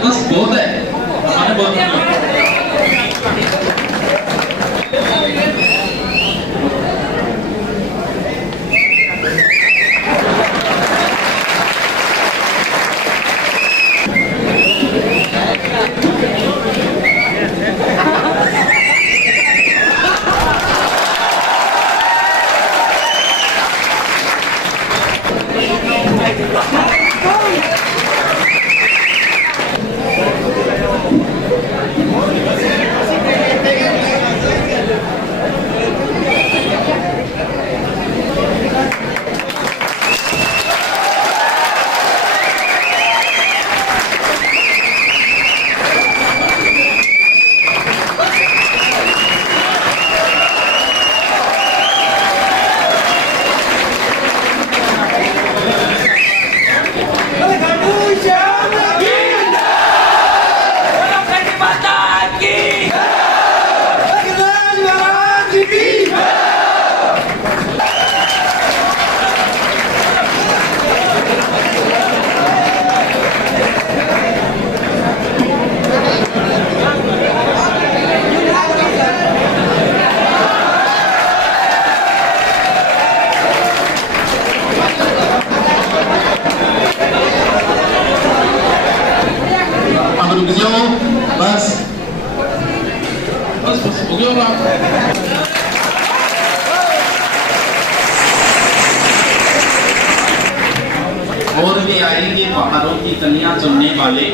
बस बहुत है, बहुत है। बस बस बस हो गया और भी आएंगे पहाड़ों की कलियां चुनने वाले,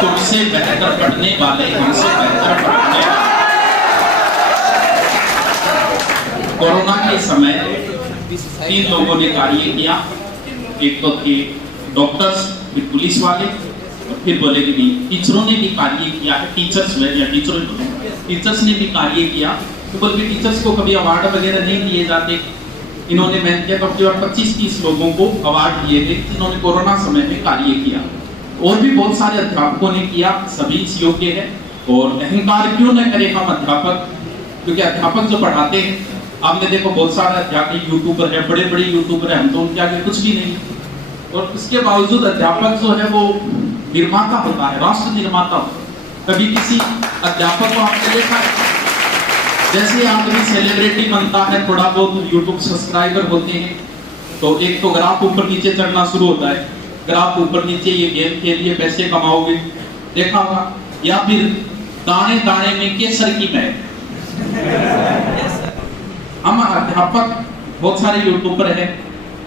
तुमसे बेहतर पढ़ने वाले, हमसे बेहतर पढ़ने वाले। कोरोना के समय 3 लोगों ने कार्य किया, एक तो थे डॉक्टर्स, फिर पुलिस वाले, और फिर बोले कि नहीं टीचरों ने भी कार्य किया है। टीचर्स में या टीचर्स ने भी कार्य किया, तो बोल के टीचर्स को कभी अवार्ड वगैरह नहीं दिए जाते। इन्होंने मेहनत किया, कभी 25-30 लोगों को अवार्ड दिए गए जिन्होंने कोरोना समय में कार्य किया। और भी बहुत सारे अध्यापकों ने किया, सभी इस योग्य है। और अहंकार क्यों न करें हम अध्यापक, क्योंकि अध्यापक जो पढ़ाते हैं, आपने देखो बहुत सारे अध्यापक यूट्यूबर है, बड़े बड़े यूट्यूबर है, हम तो उनके आगे कुछ भी नहीं। और उसके बावजूद अध्यापक जो है वो निर्माता होता है, राष्ट्र निर्माता होता है। कभी किसी अध्यापक को आपने देखा है, जैसे आदमी सेलिब्रिटी बनता है, थोड़ा बहुत यूट्यूब सब्सक्राइबर होते हैं, तो एक तो ग्राफ ऊपर नीचे चढ़ना शुरू होता है। ग्राफ ऊपर नीचे, ये गेम खेलिए पैसे कमाओगे, देखा होगा। या फिर दाने दाने में केसर की महक। हम अध्यापक बहुत सारे यूट्यूबर हैं,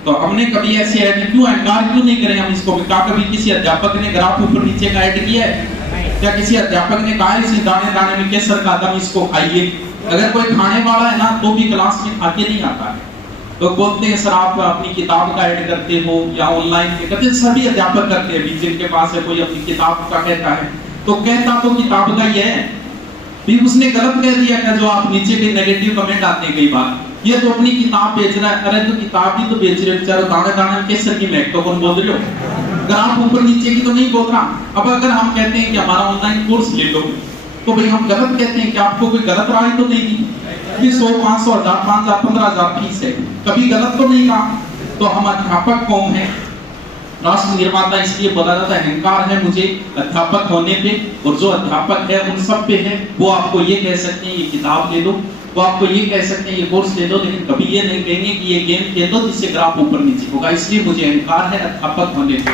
तो हमने कभी ऐसे है क्यों अहंकार क्यों नहीं करें हम इसको। क्या कभी किसी अध्यापक ने ग्राफ ऊपर नीचे का ऐड किया है? क्या किसी अध्यापक ने कहा इसी दाने दाने में केसर का दम, इसको खाइए? अगर कोई खाने वाला है ना तो भी क्लास में खा के नहीं आता है, तो बोलते हैं सर आप अपनी किताब का ऐड करते हो या ऑनलाइन करते। सभी अध्यापक करते हैं, भी जिनके पास है कोई अपनी किताब का कहता है, तो कहता तो किताब का ही है, भी उसने गलत कह दिया क्या? जो आप नीचे के नेगेटिव कमेंट आते हैं कई बार, ये तो अपनी किताब बेच रहा है। अरे तो किताब ही तो बेच रहे हो बेचारा, दाने दाने में केसर की महक तो कौन बोल रहे हो? ग्राफ ऊपर नीचे की तो नहीं बोल रहा। अब अगर हम कहते हैं कि हमारा ऑनलाइन कोर्स ले लो, तो भाई हम गलत कहते हैं कि आपको कोई गलत राय तो नहीं दी कि 100, 500, 1000, 5000, 15000 फीस है, कभी गलत तो नहीं कहा। तो हम अध्यापक कौन है? राष्ट्र निर्माता इसलिए बोला जाता है। अहंकार है मुझे अध्यापक होने पे, और जो अध्यापक है उन सब पे है। वो आपको ये कह सकते हैं ये किताब ले लो, वो आपको ये कह सकते हैं ये कोर्स ले लो, लेकिन कभी ये नहीं कहेंगे कि ये गेम खेल लो जिससे ग्राफ ऊपर नीचे होगा। इसलिए मुझे अहंकार है अध्यापक होने पे।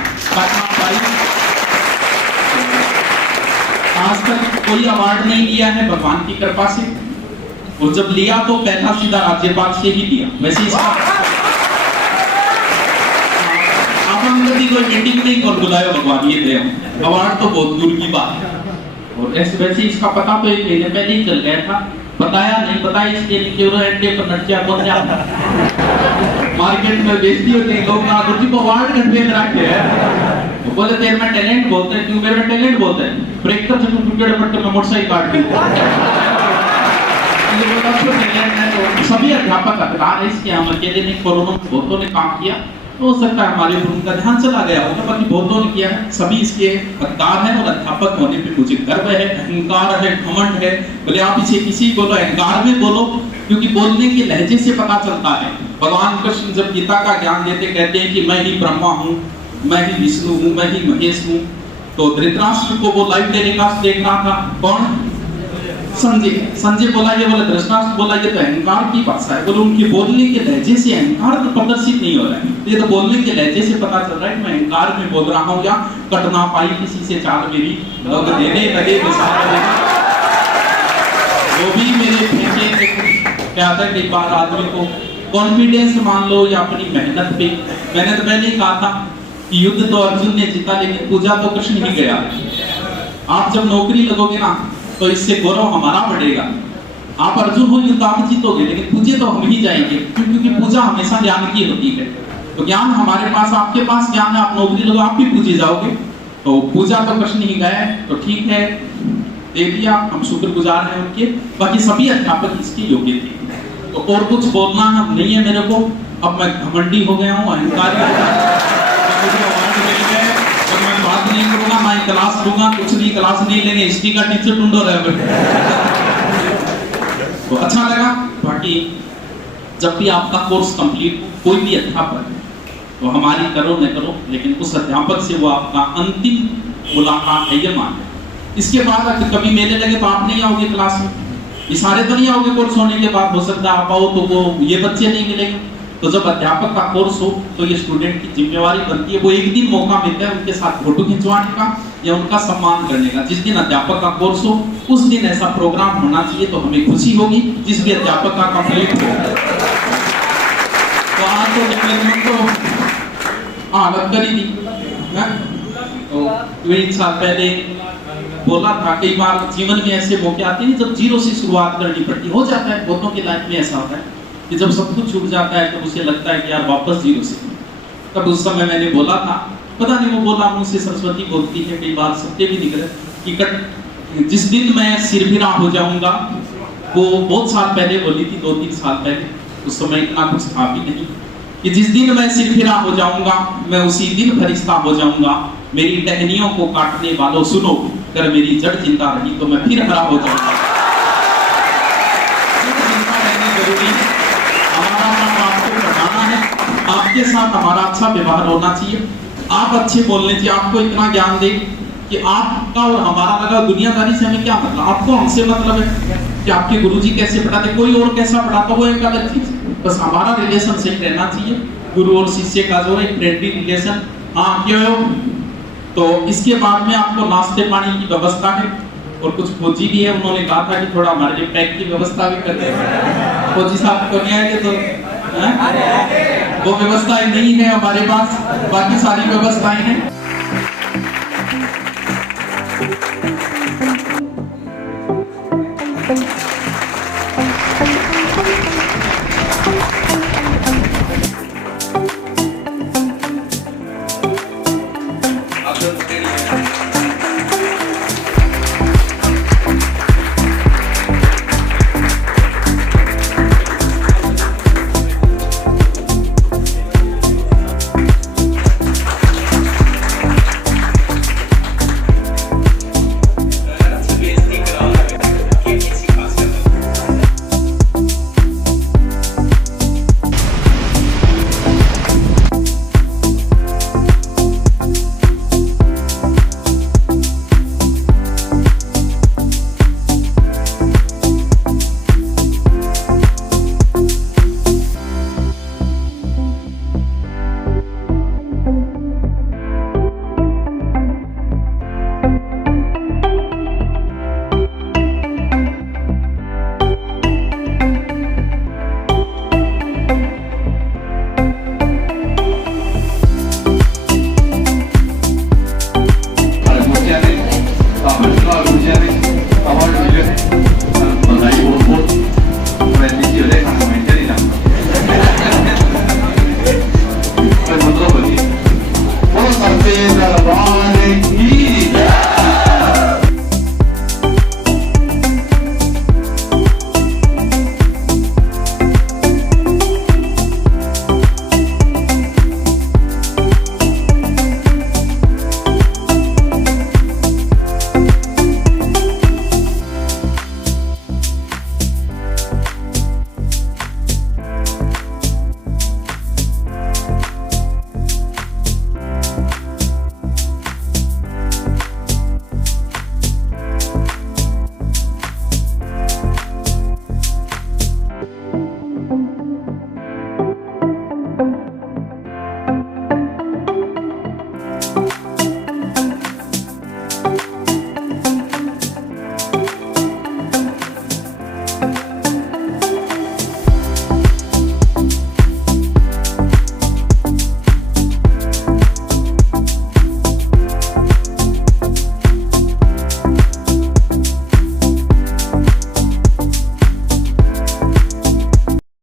आज तक कोई अवार्ड नहीं दिया है भगवान की कृपा से, और जब लिया तो पहला सीधा राज्यपाल से ही लिया। वैसे इसका अपन कभी कोई मीटिंग नहीं कर बुलाया भगवान ये दे, अवार्ड तो बहुत दूर की बात है। और वैसे इसका पता तो 1 महीने पहले ही चल गया था, बताया नहीं, बताया इसलिए नहीं कि वो एंटे पर नटिया कौन जाता मार्केट में बेचती होती है लोग, ना गुरुजी को अवार्ड घंटे में रखे है। वो बोले तेरे में टैलेंट बोलते हैं, क्यों मेरे में टैलेंट बोलते हैं, ब्रेकर से तू टुकड़े पट के मैं मोटरसाइकिल काट दूं। ये बोला तो टैलेंट है, तो सभी अध्यापक हकदार है इसके, हम अकेले नहीं, कोरोना में बहुतों ने काम किया, तो हो सकता है हमारे ऊपर उनका ध्यान चला गया होगा, बाकी बहुतों ने किया है, सभी इसके हकदार हैं। और अध्यापक होने पे मुझे गर्व है, अहंकार है, घमंड है, भले आप इसे किसी बोलो, अहंकार में बोलो, क्योंकि बोलने के लहजे से पता चलता है। भगवान कृष्ण जब गीता का ज्ञान देते कहते हैं कि मैं ही ब्रह्मा हूँ, मैं ही विष्णु हूँ, मैं ही महेश हूँ, तो धृतराष्ट्र को वो लाइव टेलीकास्ट देख रहा था, कौन? संजय बोला, ये बोला धृतराष्ट्र बोला, ये तो अहंकार की भाषा है, बोले उनके बोलने के लहजे से अहंकार तो प्रदर्शित नहीं हो रहा है, ये तो बोलने के लहजे से पता चल रहा है कि मैं अहंकार में बोल रहा हूँ, या कट ना पाई किसी से चाल मेरी, लोग देने लगे मिसाल, वो भी मेरे फेंके। क्या था कि बार आदमी को कॉन्फिडेंस मान लो या अपनी मेहनत पे, मैंने तो पहले ही कहा था कि युद्ध तो अर्जुन ने जीता, लेकिन पूजा तो कृष्ण ही गया। आप जब नौकरी लगोगे ना तो इससे गौरव हमारा बढ़ेगा, आप अर्जुन हो युद्ध आप जीतोगे, लेकिन पूजे तो हम ही जाएंगे, क्योंकि पूजा हमेशा ज्ञान की होती है। तो ज्ञान हमारे पास, आपके पास ज्ञान है, आप नौकरी लगो आप भी पूजे जाओगे, तो पूजा तो कृष्ण ही गए, तो ठीक है दे दिया, हम शुक्रगुजार हैं उनके। बाकी सभी अध्यापक इसके योग्य थे, तो और कुछ बोलना नहीं है मेरे को, अब मैं घमंडी हो गया हूँ, अहंकारी हो गया, मुझे अवार्ड मिल गए, और मैं बात नहीं करूंगा, मैं क्लास लूंगा, कुछ नहीं क्लास नहीं लेंगे, हिस्ट्री का टीचर ढूंढो रहे। तो अच्छा लगा। बाकी जब भी आपका कोर्स कंप्लीट हो, कोई भी अध्यापक है तो हमारी करो न करो, लेकिन उस अध्यापक से वो आपका अंतिम मुलाकात है, ये मान। इसके बाद अगर कभी मेले लगे तो आप नहीं आओगे क्लास में, ये सारे तो नहीं आओगे कोर्स होने के बाद, हो सकता है आप आओ तो वो ये बच्चे नहीं मिलेंगे। तो जब अध्यापक का कोर्स हो तो ये स्टूडेंट की जिम्मेवारी बनती है, वो एक दिन मौका मिलता है उनके साथ फोटो खिंचवाने का या उनका सम्मान करने का। जिस दिन अध्यापक का कोर्स हो उस दिन ऐसा प्रोग्राम होना चाहिए, तो हमें खुशी होगी जिस भी अध्यापक का कंप्लीट हो। तो आज तो डेवलपमेंट तो अलग कर ही दी, तो 20 साल पहले बोला था, कई बार जीवन में ऐसे मौके आते हैं जब जीरो से शुरुआत करनी पड़ती है। हो जाता है, बहुतों की लाइफ में ऐसा होता है कि जब सब कुछ छूट जाता है तो उसे लगता है कि यार वापस जीरो से। तब उस समय मैंने बोला था, पता नहीं वो बोला मुझसे सरस्वती बोलती है, कई बार सत्य भी निकले कि जिस दिन मैं सिरफिरा हो जाऊंगा, वो बहुत साल पहले बोली थी, 2-3 साल पहले, उस समय इतना कुछ था भी नहीं, कि जिस दिन मैं सिरफिरा हो जाऊंगा मैं उसी दिन फरिश्ता हो जाऊंगा, मेरी टहनियों को काटने वालों सुनो, अगर मेरी जड़ जिंदा रही तो मैं फिर हरा हो जाऊंगा। जिंदा रहना जरूरी है, हमारा काम आपको बढ़ाना है, आपके साथ हमारा अच्छा व्यवहार होना चाहिए, आप अच्छे बोलने चाहिए, आपको इतना ज्ञान दे कि आपका और हमारा लगा, दुनियादारी से हमें क्या मतलब, आपको हमसे मतलब है कि आपके गुरुजी कैसे पढ़ाते, कोई और कैसा पढ़ाता, वो एक अलग चीज, बस हमारा रिलेशन सही रहना चाहिए, गुरु और शिष्य का जो है फ्रेंडली रिलेशन। हाँ क्यों हो? तो इसके बाद में आपको नाश्ते पानी की व्यवस्था है, और कुछ फौजी भी है, उन्होंने कहा था कि थोड़ा हमारे लिए पैक की व्यवस्था भी कर दें। फौजी साहब को नहीं आएंगे तो वो व्यवस्थाएं नहीं है हमारे पास, बाकी सारी व्यवस्थाएं हैं।